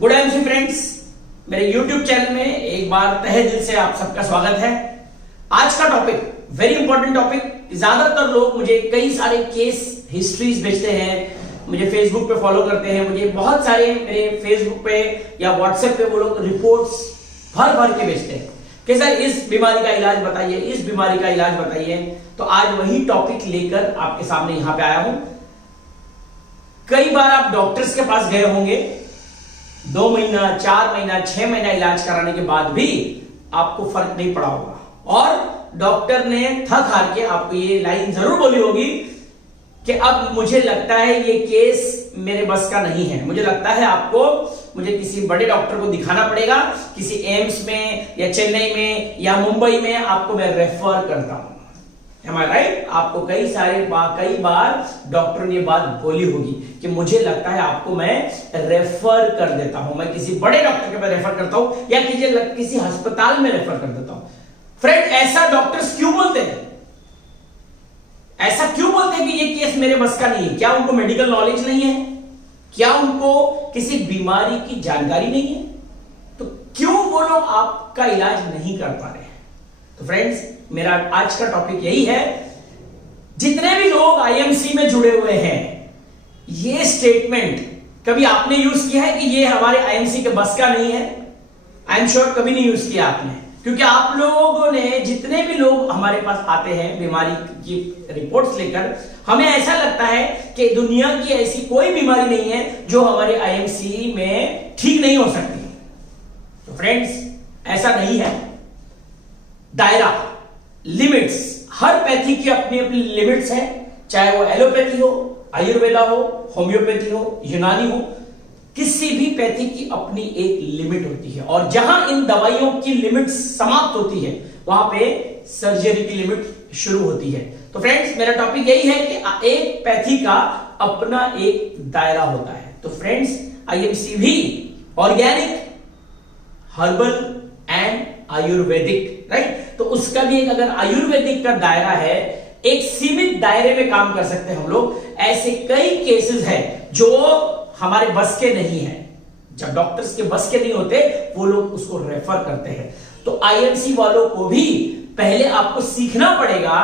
Good MC friends, मेरे YouTube channel में एक बार तहे दिल से आप सबका स्वागत है। आज का टॉपिक वेरी इंपॉर्टेंट टॉपिक। ज्यादातर लोग मुझे कई सारे केस हिस्ट्रीज भेजते हैं, मुझे फेसबुक पे फॉलो करते हैं, मुझे बहुत सारे मेरे फेसबुक पे या व्हाट्सएप पे वो लोग रिपोर्ट्स भर भर के भेजते हैं कि सर इस बीमारी का इलाज बताइए, इस बीमारी का इलाज बताइए। तो आज वही टॉपिक लेकर आपके सामने यहां पे आया हूं। कई बार आप डॉक्टर्स के पास गए होंगे, 2 महीना, 4 महीना, 6 महीना इलाज कराने के बाद भी आपको फर्क नहीं पड़ा होगा और डॉक्टर ने थक हार के आपको ये लाइन जरूर बोली होगी कि अब मुझे लगता है ये केस मेरे बस का नहीं है, मुझे लगता है आपको मुझे किसी बड़े डॉक्टर को दिखाना पड़ेगा, किसी एम्स में या चेन्नई में या मुंबई में आपको मैं रेफर करता हूं। Am I right? आपको कई बार डॉक्टर ने बात बोली होगी कि मुझे लगता है आपको मैं रेफर कर देता हूं, मैं किसी बड़े डॉक्टर के पास रेफर करता हूं या किसी अस्पताल में रेफर कर देता हूं। फ्रेंड, ऐसा डॉक्टर्स क्यों बोलते हैं? ऐसा क्यों बोलते हैं कि ये केस मेरे बस का नहीं है? क्या उनको मेडिकल नॉलेज नहीं है? क्या उनको किसी बीमारी की जानकारी नहीं है? तो क्यों वो लोग आपका इलाज नहीं कर पा रहे हैं? तो फ्रेंड्स, मेरा आज का टॉपिक यही है। जितने भी लोग आईएमसी में जुड़े हुए हैं, ये स्टेटमेंट कभी आपने यूज किया है कि ये हमारे आईएमसी के बस का नहीं है? आई एम श्योर कभी नहीं यूज किया आपने, क्योंकि आप लोगों ने, जितने भी लोग हमारे पास आते हैं बीमारी की रिपोर्ट्स लेकर, हमें ऐसा लगता है कि दुनिया की ऐसी कोई बीमारी नहीं है जो हमारे आईएमसी में ठीक नहीं हो सकती। तो फ्रेंड्स, ऐसा नहीं है। दायरा, लिमिट्स, हर पैथी की अपनी अपनी लिमिट्स है, चाहे वो एलोपैथी हो, आयुर्वेदा हो, होम्योपैथी हो, यूनानी हो, किसी भी पैथी की अपनी एक लिमिट होती है और जहां इन दवाइयों की लिमिट समाप्त होती है वहां पे सर्जरी की लिमिट शुरू होती है। तो फ्रेंड्स, मेरा टॉपिक यही है कि एक पैथी का अपना एक दायरा होता है। तो फ्रेंड्स, आईएमसी भी organic, herbal and Ayurvedic, right? तो उसका भी एक, अगर आयुर्वेदिक का दायरा है, एक सीमित दायरे में काम कर सकते हैं हम लोग। ऐसे कई केसेस हैं जो हमारे बस के नहीं है। जब डॉक्टर्स के बस के नहीं होते, वो लोग उसको रेफर करते हैं। तो आईएमसी वालों को भी पहले आपको सीखना पड़ेगा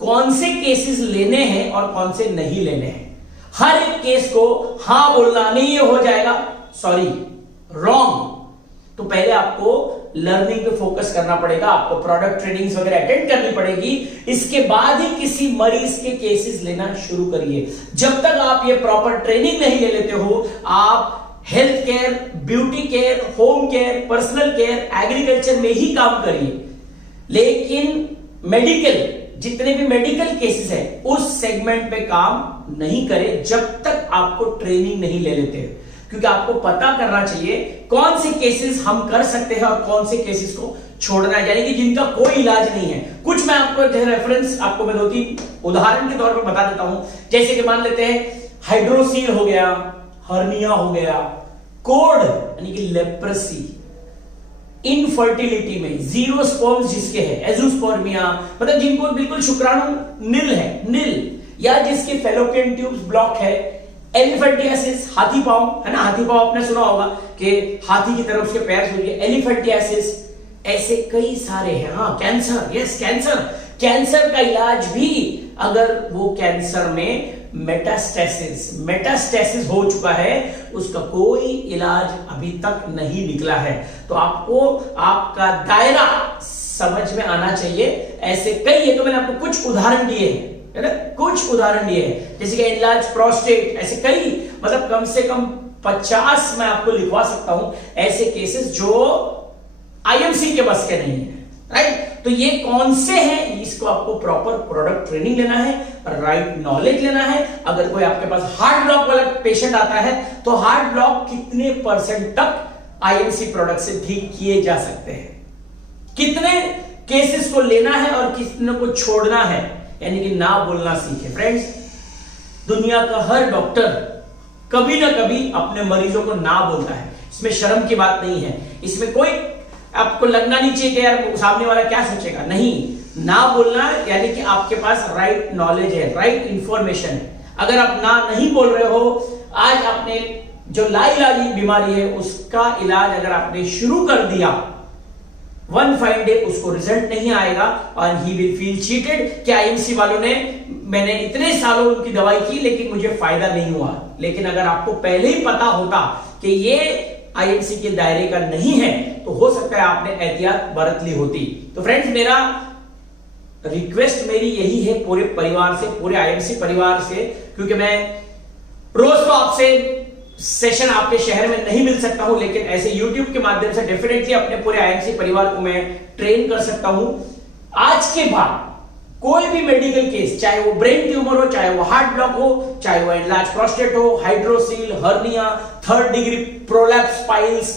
कौन से केसेस लेने हैं और कौन से नहीं लेने हैं। हर एक केस को हां बोलना नहीं, ये हो जाएगा, सॉरी, रॉन्ग। तो पहले आपको लर्निंग पे फोकस करना पड़ेगा, आपको प्रोडक्ट ट्रेनिंग्स वगैरह अटेंड करनी पड़ेगी। इसके बाद ही किसी मरीज के केसेस लेना शुरू करिए। जब तक आप ये प्रॉपर ट्रेनिंग नहीं ले लेते हो, आप health care, beauty care, home care, personal care, agriculture में ही काम करिए, लेकिन मेडिकल, जितने भी मेडिकल केसेस है, उस सेगमेंट पे काम नहीं करें जब तक आपको ट्रेनिंग नहीं ले लेते। क्योंकि आपको पता करना चाहिए कौन से केसेस हम कर सकते हैं और कौन से केसेस को छोड़ना है, यानी कि जिनका कोई इलाज नहीं है। कुछ मैं आपको रेफरेंस, आपको मैं 2-3 उदाहरण के तौर पर बता देता हूं। जैसे कि मान लेते हैं हाइड्रोसील हो गया, हर्निया हो गया, कोड यानी कि लेप्रेसी, इनफर्टिलिटी में जीरो स्पर्म्स जिसके है, एजोस्पर्मिया, मतलब जिनको बिल्कुल शुक्राणु नील है, नील, या जिसके फेलोपियन ट्यूब्स ब्लॉक है, एलिफेंटियासिस, हाथी पांव है ना, हाथी पांव आपने सुना होगा कि हाथी की तरफ उसके पैर सूख गए, एलिफेंटियासिस, ऐसे कई सारे हैं। हाँ, कैंसर, यस, कैंसर का इलाज भी, अगर वो कैंसर में मेटास्टेसिस हो चुका है, उसका कोई इलाज अभी तक नहीं निकला है। तो आपको आपका दायरा समझ में आना चाहिए। ऐसे कई है, तो मैंने आपको कुछ उदाहरण दिए हैं, है ना, कुछ उदाहरण दिए हैं, जैसे कि एनलार्ज प्रोस्टेट, ऐसे कई, मतलब कम से कम 50 मैं आपको लिखवा सकता हूं ऐसे केसेस जो आईएमसी के बस के नहीं है, राइट? तो ये कौन से हैं, इसको आपको प्रॉपर प्रोडक्ट ट्रेनिंग लेना है, राइट नॉलेज लेना है। अगर कोई आपके पास हार्ट ब्लॉक वाला पेशेंट आता है, तो हार्ट ब्लॉक कितने % तक आईएमसी प्रोडक्ट से ठीक किए जा सकते हैं, कितने केसेस को लेना है और कितने को छोड़ना है, यानी कि ना बोलना सीखे। फ्रेंड्स, दुनिया का हर डॉक्टर कभी ना कभी अपने मरीजों को ना बोलता है। इसमें शर्म की बात नहीं है, इसमें कोई आपको लगना नहीं चाहिए कि यार सामने वाला क्या सोचेगा। नहीं, ना बोलना यानी कि आपके पास राइट नॉलेज है, राइट इंफॉर्मेशन है। अगर आप ना नहीं बोल रहे हो, आज आपने जो लाइलाजी बीमारी है उसका इलाज अगर आपने शुरू कर दिया, वन फाइन डे उसको रिजल्ट नहीं आएगा और ही विल फील चीटेड कि आईएमसी वालों ने, मैंने इतने सालों उनकी दवाई की लेकिन मुझे फायदा नहीं हुआ। लेकिन अगर आपको पहले ही पता होता कि ये आईएमसी के दायरे का नहीं है तो हो सकता है आपने एहतियात बरत ली होती। तो फ्रेंड्स, मेरा रिक्वेस्ट मेरी यही है पूरे परिवार से, पूरे आईएमसी परिवार से, क्योंकि मैं रोज तो आपसे सेशन आपके शहर में नहीं मिल सकता हूं, लेकिन ऐसे YouTube के माध्यम से डेफिनेटली अपने पूरे आईएमसी परिवार को मैं ट्रेन कर सकता हूं। आज के बाद कोई भी मेडिकल केस, चाहे वो ब्रेन ट्यूमर हो, चाहे वो हार्ट ब्लॉक हो, चाहे वो एनलार्ज प्रोस्टेट हो, hydrocele, hernia, third degree prolapse piles,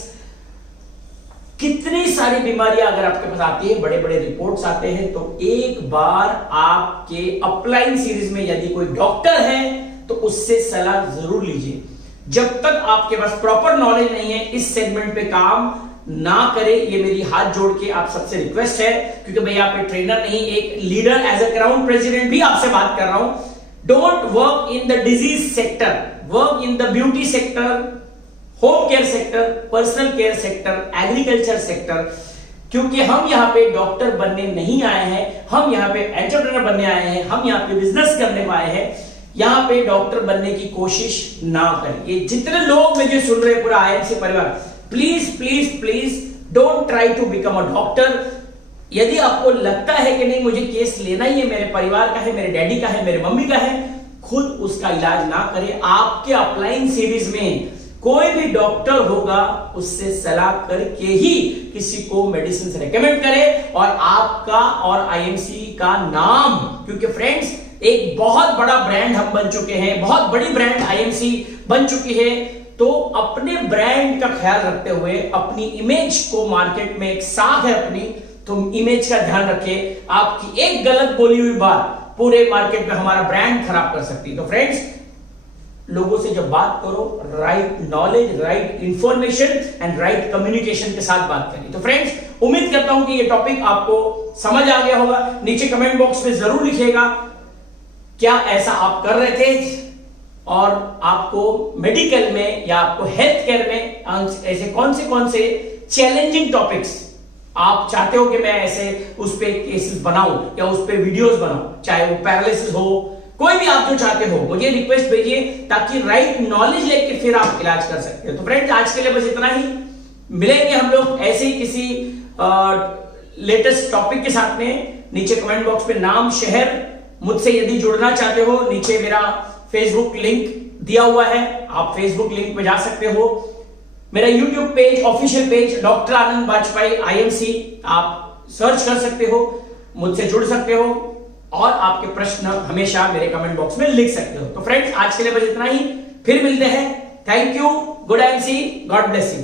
कितनी सारी बीमारियां अगर आपके पास आती है, बड़े बड़े रिपोर्ट्स आते हैं, तो एक बार आपके अपलाइन सीरीज में यदि कोई डॉक्टर है तो उससे सलाह जरूर लीजिए। जब तक आपके पास प्रॉपर नॉलेज नहीं है, इस सेगमेंट पे काम ना करे, ये मेरी हाथ जोड़ के आप सबसे रिक्वेस्ट है, क्योंकि मैं यहाँ पे ट्रेनर नहीं, एक leader, as a crown president भी आपसे बात कर रहा हूं। Don't work in the disease sector, work in the beauty sector, home care sector, personal care sector, agriculture sector, क्योंकि हम यहाँ पे डॉक्टर बनने नहीं आए हैं, हम यहाँ पे एंटरप्रेन्योर बनने आए हैं, हम यहाँ पे बिजनेस करने को आए हैं। यहाँ पे डॉक्टर बनने की कोशिश ना करें। ये जितने लोग मुझे सुन रहे हैं, पूरा आईएमसी परिवार, please please please don't try to become a doctor. यदि आपको लगता है कि नहीं मुझे केस लेना ही है, मेरे परिवार का है, मेरे डैडी का है, मेरे मम्मी का है, खुद उसका इलाज ना करें। आपके अपलाइन सीरीज में कोई भी डॉक्टर होगा, उससे सलाह करके ही किसी को मेडिसिन रेकमेंड करें, और आपका और आईएमसी का नाम, क्योंकि फ्रेंड्स एक बहुत बड़ा ब्रांड हम बन चुके हैं, बहुत बड़ी ब्रांड आईएमसी बन चुकी है। तो अपने ब्रांड का ख्याल रखते हुए, अपनी इमेज को, मार्केट में एक साख है अपनी, तो इमेज का ध्यान रखें। आपकी एक गलत बोली हुई बात पूरे मार्केट में हमारा ब्रांड खराब कर सकती है। तो फ्रेंड्स, लोगों से जब बात करो, right knowledge, right information and right communication के साथ बात करें। तो फ्रेंड्स, उम्मीद करता हूं कि ये टॉपिक आपको समझ आ गया होगा। नीचे कमेंट बॉक्स में जरूर लिखिएगा क्या ऐसा आप कर रहे थे, और आपको मेडिकल में या आपको हेल्थ केयर में ऐसे कौन से चैलेंजिंग टॉपिक्स आप चाहते हो कि मैं ऐसे उस पे केसेस बनाऊं या उस पे वीडियोस बनाऊं, चाहे वो पैरालिसिस हो, कोई भी आप जो चाहते हो मुझे रिक्वेस्ट भेजिए, ताकि राइट नॉलेज लेके फिर आप इलाज कर सकते हो। तो फ्रेंड्स, आज के लिए बस इतना ही। मिलेंगे हम लोग ऐसे ही किसी लेटेस्ट टॉपिक के साथ में। नीचे कमेंट बॉक्स में नाम, शहर, मुझसे यदि जुड़ना चाहते हो, नीचे मेरा फेसबुक लिंक दिया हुआ है, आप फेसबुक लिंक पे जा सकते हो। मेरा YouTube page, official page doctor Anand Bajpai IMC, आप सर्च कर सकते हो, मुझसे जुड़ सकते हो, और आपके प्रश्न हमेशा मेरे कमेंट बॉक्स में लिख सकते हो। तो फ्रेंड्स, आज के लिए बस इतना ही, फिर मिलते हैं। Thank you, good IMC, God bless you.